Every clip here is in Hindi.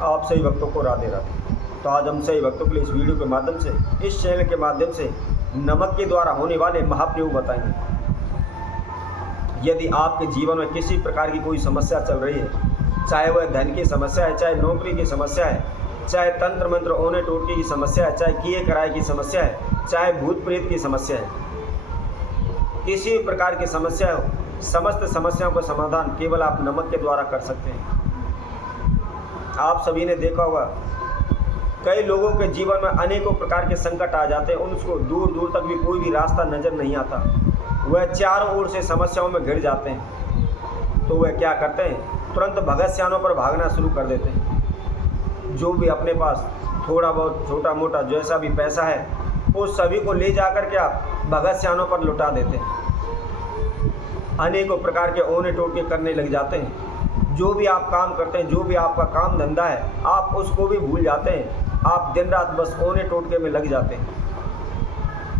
आप सही भक्तों को राधे राधे। तो आज हम सही भक्तों के लिए इस वीडियो के माध्यम से, इस चैनल के माध्यम से नमक के द्वारा होने वाले महाप्रयोग बताएंगे। यदि आपके जीवन में किसी प्रकार की कोई समस्या चल रही है, चाहे वह धन की समस्या है, चाहे नौकरी की समस्या है, चाहे तंत्र मंत्र ओने टोटके की समस्या है, चाहे किए कराए की समस्या है, चाहे भूत प्रेत की समस्या है, किसी भी प्रकार की समस्या हो, समस्त समस्याओं का समाधान केवल आप नमक के द्वारा कर सकते हैं। आप सभी ने देखा होगा, कई लोगों के जीवन में अनेकों प्रकार के संकट आ जाते हैं, उनको दूर दूर तक भी कोई भी रास्ता नज़र नहीं आता, वह चारों ओर से समस्याओं में घिर जाते हैं। तो वह क्या करते हैं, तुरंत भगत सियानों पर भागना शुरू कर देते हैं। जो भी अपने पास थोड़ा बहुत छोटा मोटा जैसा भी पैसा है, उस सभी को ले जाकर के आप भगत सियानों पर लुटा देते हैं। अनेकों प्रकार के ओने टोटके करने लग जाते हैं। जो भी आप काम करते हैं, जो भी आपका काम धंधा है, आप उसको भी भूल जाते हैं। आप दिन रात बस ओने टोटके में लग जाते हैं,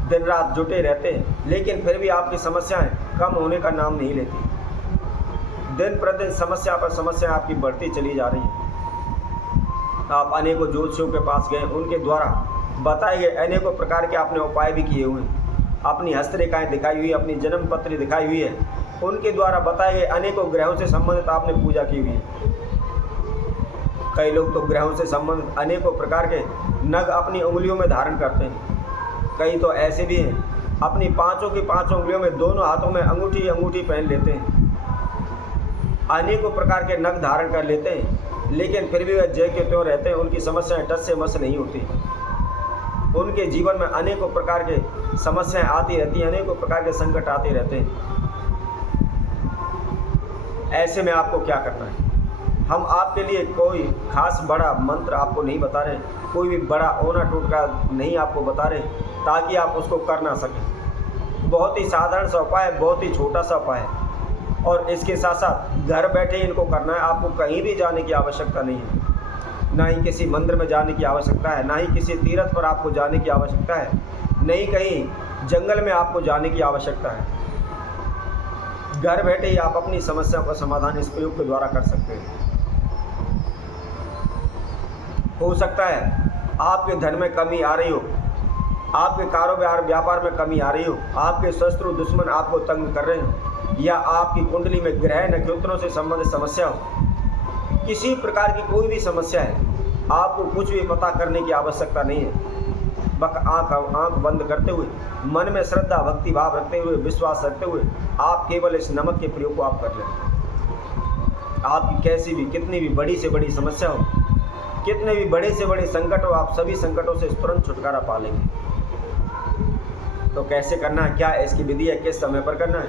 दिन रात जुटे रहते हैं, लेकिन फिर भी आपकी समस्याएं कम होने का नाम नहीं लेती। दिन प्रतिदिन समस्या पर समस्या आपकी बढ़ती चली जा रही है। आप अनेकों ज्योतिषियों के पास गए, उनके द्वारा बताए गए अनेकों प्रकार के आपने उपाय भी किए हुए हैं, अपनी हस्तरेखाएँ दिखाई हुई, अपनी जन्म पत्री दिखाई हुई है, उनके द्वारा बताए गए अनेकों ग्रहों से संबंधित आपने पूजा की हुई है। कई लोग तो ग्रहों से संबंधित अनेकों प्रकार के नग अपनी उंगलियों में धारण करते हैं। कई तो ऐसे भी हैं, अपनी पांचों की पांचों उंगलियों में दोनों हाथों में अंगूठी अंगूठी पहन लेते हैं, अनेकों प्रकार के नग धारण कर लेते हैं, लेकिन फिर भी वह जय के त्यों रहते हैं। उनकी समस्याएं टस से मस नहीं होती। उनके जीवन में अनेकों प्रकार के समस्याएं आती रहती हैं, अनेकों प्रकार के संकट आते रहते हैं। ऐसे में आपको क्या करना है, हम आपके लिए कोई खास बड़ा मंत्र आपको नहीं बता रहे, कोई भी बड़ा ओना टोटका नहीं आपको बता रहे, ताकि आप उसको कर ना सकें। बहुत ही साधारण सा उपाय है, बहुत ही छोटा सा उपाय है, और इसके साथ साथ घर बैठे इनको करना है। आपको कहीं भी जाने की आवश्यकता नहीं है, ना ही किसी मंदिर में जाने की आवश्यकता है, ना ही किसी तीर्थ पर आपको जाने की आवश्यकता है, नहीं कहीं जंगल में आपको जाने की आवश्यकता है। घर बैठे ही आप अपनी समस्या का समाधान इस प्रयोग के द्वारा कर सकते हैं। हो सकता है आपके धन में कमी आ रही हो, आपके कारोबार व्यापार में कमी आ रही हो, आपके शत्रु दुश्मन आपको तंग कर रहे हो, या आपकी कुंडली में ग्रह नक्षत्रों से संबंधित समस्या हो। किसी प्रकार की कोई भी समस्या है, आपको कुछ भी पता करने की आवश्यकता नहीं है। बस आँख बंद करते हुए, मन में श्रद्धा भक्ति भाव रखते हुए, विश्वास रखते हुए आप केवल इस नमक के प्रयोग को आप कर लें। आपकी कैसी भी कितनी भी बड़ी से बड़ी समस्या हो, कितने भी बड़े से बड़े संकट हो, आप सभी संकटों से तुरंत छुटकारा पा लेंगे। तो कैसे करना है, क्या इसकी विधि है, किस समय पर करना है,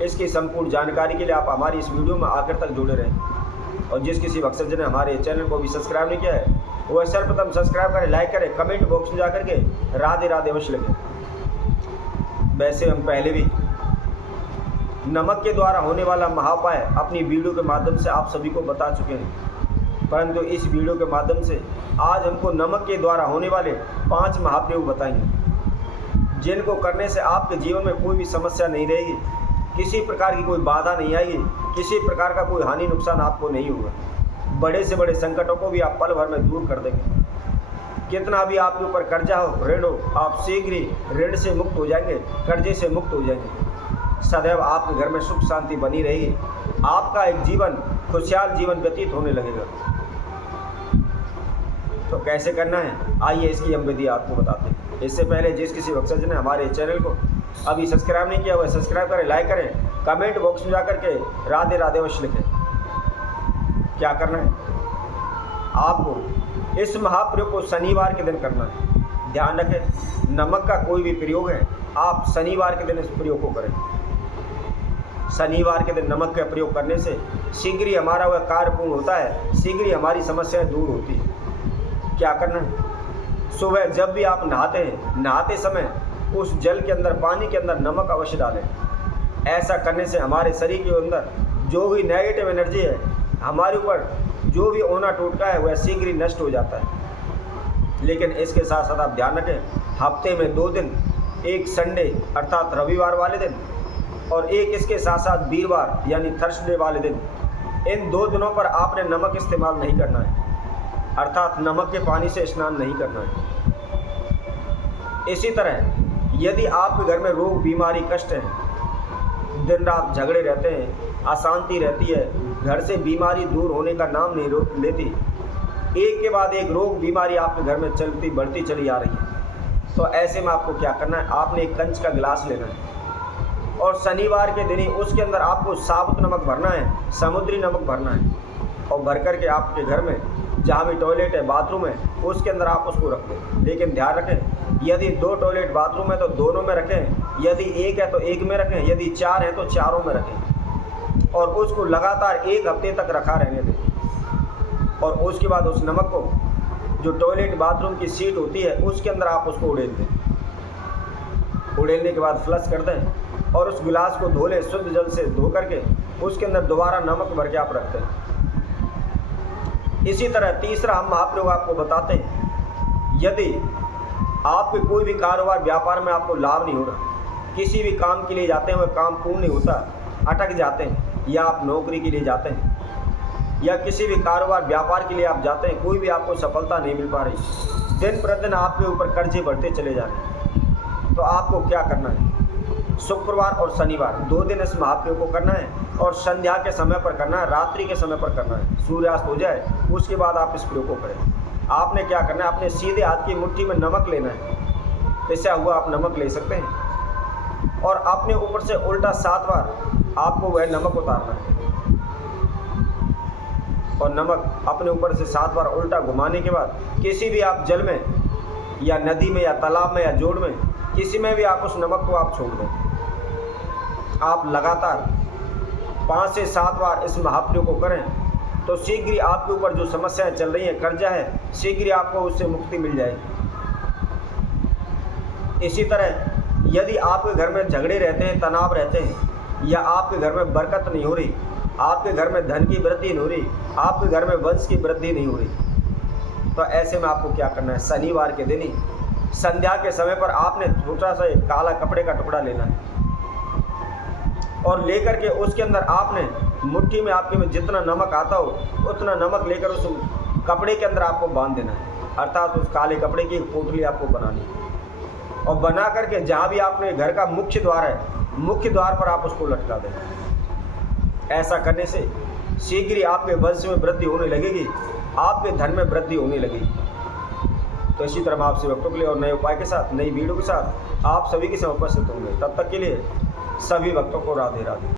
इसकी संपूर्ण जानकारी के लिए आप हमारी इस वीडियो में आखिर तक जुड़े रहें। और जिस किसी भक्तजन ने हमारे चैनल को भी सब्सक्राइब नहीं किया है, वह सर्वप्रथम सब्सक्राइब करें, लाइक करें, कमेंट बॉक्स में जाकर के राधे राधे अवश्य लिखें। वैसे हम पहले भी नमक के द्वारा होने वाला महाउपाय अपनी वीडियो के माध्यम से आप सभी को बता चुके हैं, परंतु इस वीडियो के माध्यम से आज हमको नमक के द्वारा होने वाले 5 महाप्रयोग बताएंगे, जिनको करने से आपके जीवन में कोई भी समस्या नहीं रहेगी, किसी प्रकार की कोई बाधा नहीं आएगी, किसी प्रकार का कोई हानि नुकसान आपको नहीं होगा। बड़े से बड़े संकटों को भी आप पल भर में दूर कर देंगे। कितना भी आपके ऊपर कर्जा हो, ऋण हो, आप शीघ्र ही ऋण से मुक्त हो जाएंगे, कर्जे से मुक्त हो जाएंगे। सदैव आपके घर में सुख शांति बनी रहेगी, आपका एक जीवन खुशहाल जीवन व्यतीत होने लगेगा। तो कैसे करना है, आइए इसकी हम विधि आपको बताते हैं। इससे पहले जिस किसी भक्तजन ने हमारे चैनल को अभी सब्सक्राइब नहीं किया, वह सब्सक्राइब करें, लाइक करें, कमेंट बॉक्स में जाकर के राधे राधे अवश्य लिखें। क्या करना है, आपको इस महाप्रयोग को शनिवार के दिन करना है। ध्यान रखें, नमक का कोई भी प्रयोग है, आप शनिवार के दिन इस प्रयोग को करें। शनिवार के दिन नमक का प्रयोग करने से शीघ्र ही हमारा वह कार्य पूर्ण होता है, शीघ्र ही हमारी समस्याएं दूर होती है। क्या करना है, सुबह जब भी आप नहाते हैं, नहाते समय उस जल के अंदर, पानी के अंदर नमक अवश्य डालें। ऐसा करने से हमारे शरीर के अंदर जो भी नेगेटिव एनर्जी है, हमारे ऊपर जो भी ओना टोटका है, वह शीघ्र ही नष्ट हो जाता है। लेकिन इसके साथ साथ आप ध्यान रखें, हफ्ते में 2 दिन, एक संडे अर्थात रविवार वाले दिन, और एक इसके साथ साथ वीरवार यानी थर्सडे वाले दिन, इन 2 दिनों पर आपने नमक इस्तेमाल नहीं करना है। अर्थात नमक के पानी से स्नान नहीं करना है। इसी तरह यदि आपके घर में रोग, बीमारी, कष्ट है, दिन रात झगड़े रहते हैं, अशांति रहती है, घर से बीमारी दूर होने का नाम नहीं लेती, एक के बाद एक रोग, बीमारी आपके घर में चलती बढ़ती चली आ रही है, तो ऐसे में आपको क्या करना है, आपने एक कंच का गिलास लेना है और शनिवार के दिन ही उसके अंदर आपको साबुत नमक भरना है, समुद्री नमक भरना है, और भर करके आपके घर में जहाँ भी टॉयलेट है, बाथरूम है, उसके अंदर आप उसको रख दें। लेकिन ध्यान रखें, यदि 2 टॉयलेट बाथरूम है तो दोनों में रखें, यदि 1 है तो 1 में रखें, यदि 4 है तो चारों में रखें, और उसको लगातार 1 हफ्ते तक रखा रहने दें। और उसके बाद उस नमक को जो टॉयलेट बाथरूम की सीट होती है उसके अंदर आप उसको उड़ेल दें। उड़ेलने के बाद फ्लश कर दें और उस गिलास को धो लें, शुद्ध जल से धो करके उसके अंदर दोबारा नमक भर के आप रखते हैं। इसी तरह तीसरा हम महाप्रभु आपको बताते हैं, यदि आपके कोई भी कारोबार, व्यापार में आपको लाभ नहीं हो रहा, किसी भी काम के लिए जाते हैं वह काम पूर्ण नहीं होता, अटक जाते हैं, या आप नौकरी के लिए जाते हैं या किसी भी कारोबार, व्यापार के लिए आप जाते हैं, कोई भी आपको सफलता नहीं मिल पा रही, दिन प्रतिदिन आपके ऊपर कर्जे बढ़ते चले जा रहे हैं, तो आपको क्या करना है, शुक्रवार और शनिवार 2 दिन इस महाप्रयोग को करना है, और संध्या के समय पर करना है, रात्रि के समय पर करना है, सूर्यास्त हो जाए उसके बाद आप इस प्रयोग को करें। आपने क्या करना है, अपने सीधे हाथ की मुट्ठी में नमक लेना है, पिसा हुआ आप नमक ले सकते हैं, और अपने ऊपर से उल्टा 7 बार आपको वह नमक उतारना है, और नमक अपने ऊपर से 7 बार उल्टा घुमाने के बाद किसी भी आप जल में या नदी में या तालाब में या जोड़ में किसी में भी आप उस नमक को आप छोड़ दें। आप लगातार 5 से 7 बार इस महाप्रयोग को करें तो शीघ्र ही आपके ऊपर जो समस्याएं चल रही हैं, कर्जा है, शीघ्र ही आपको उससे मुक्ति मिल जाएगी। इसी तरह यदि आपके घर में झगड़े रहते हैं, तनाव रहते हैं, या आपके घर में बरकत नहीं हो रही, आपके घर में धन की वृद्धि नहीं हो रही, आपके घर में वंश की वृद्धि नहीं हो रही, तो ऐसे में आपको क्या करना है, शनिवार के दिन ही संध्या के समय पर आपने छोटा सा एक काला कपड़े का टुकड़ा लेना है, और लेकर के उसके अंदर आपने मुट्ठी में आपके में जितना नमक आता हो उतना नमक लेकर उस कपड़े के अंदर आपको बांध देना है, अर्थात उस काले कपड़े की एक पोटली आपको बनानी है, और बना करके जहाँ भी आपने घर का मुख्य द्वार है, मुख्य द्वार पर आप उसको लटका दें। ऐसा करने से शीघ्र ही आपके वंश में वृद्धि होने लगेगी, आपके धन में वृद्धि होने लगेगी। तो इसी तरह आपसे भक्तों के लिए और नए उपाय के साथ, नई वीडियो के साथ आप सभी के साथ उपस्थित होंगे। तब तक के लिए सभी भक्तों को राधे राधे।